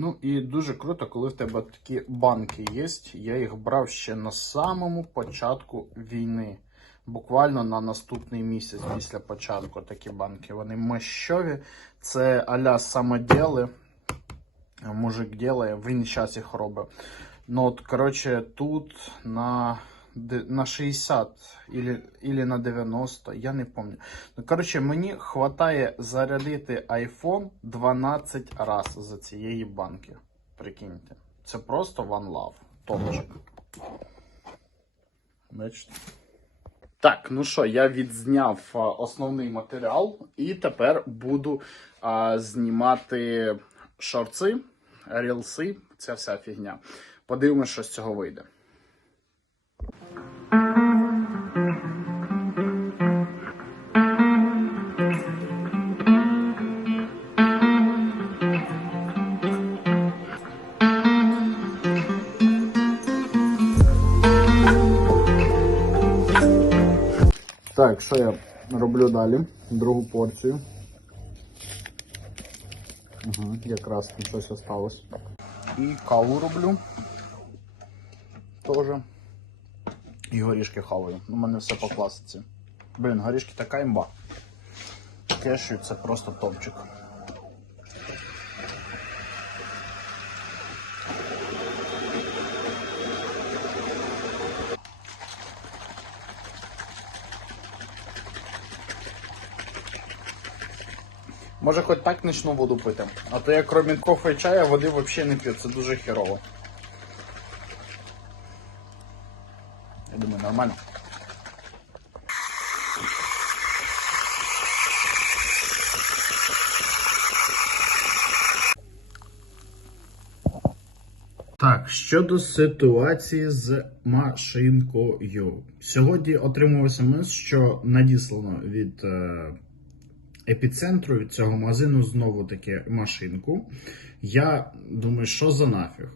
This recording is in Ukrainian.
Ну і дуже круто, коли в тебе такі банки є. Я їх брав ще на самому початку війни. Буквально на наступний місяць після початку такі банки. Вони мощові. Це аля самоділи. Мужик делає, він зараз їх робить. Ну от, коротше, тут на, на 60 или, или на 90, я не пам'ятаю. Ну, коротше, мені хватає зарядити iPhone 12 раз за цієї банки. Прикиньте. Це просто One Love. Топчик. Бачите? Так, ну що, я відзняв а, основний матеріал і тепер буду а, знімати шорти, рілси, ця вся фігня. Подивимось, що з цього вийде. Так, що я роблю далі? Другу порцію. Угу, якраз там щось осталось. І каву роблю. Тоже. І горішки хаваю. У мене все по класиці. Блін, горішки така імба. Кешю це просто топчик. Може хоч так почну воду пити. А то я крім кофе і чая води взагалі не п'ю. Це дуже херово. Я думаю, нормально. Так, щодо ситуації з машинкою. Сьогодні отримав смс, що надіслано від е, епіцентру від цього магазину знову таки машинку. Я думаю, що за нафіг?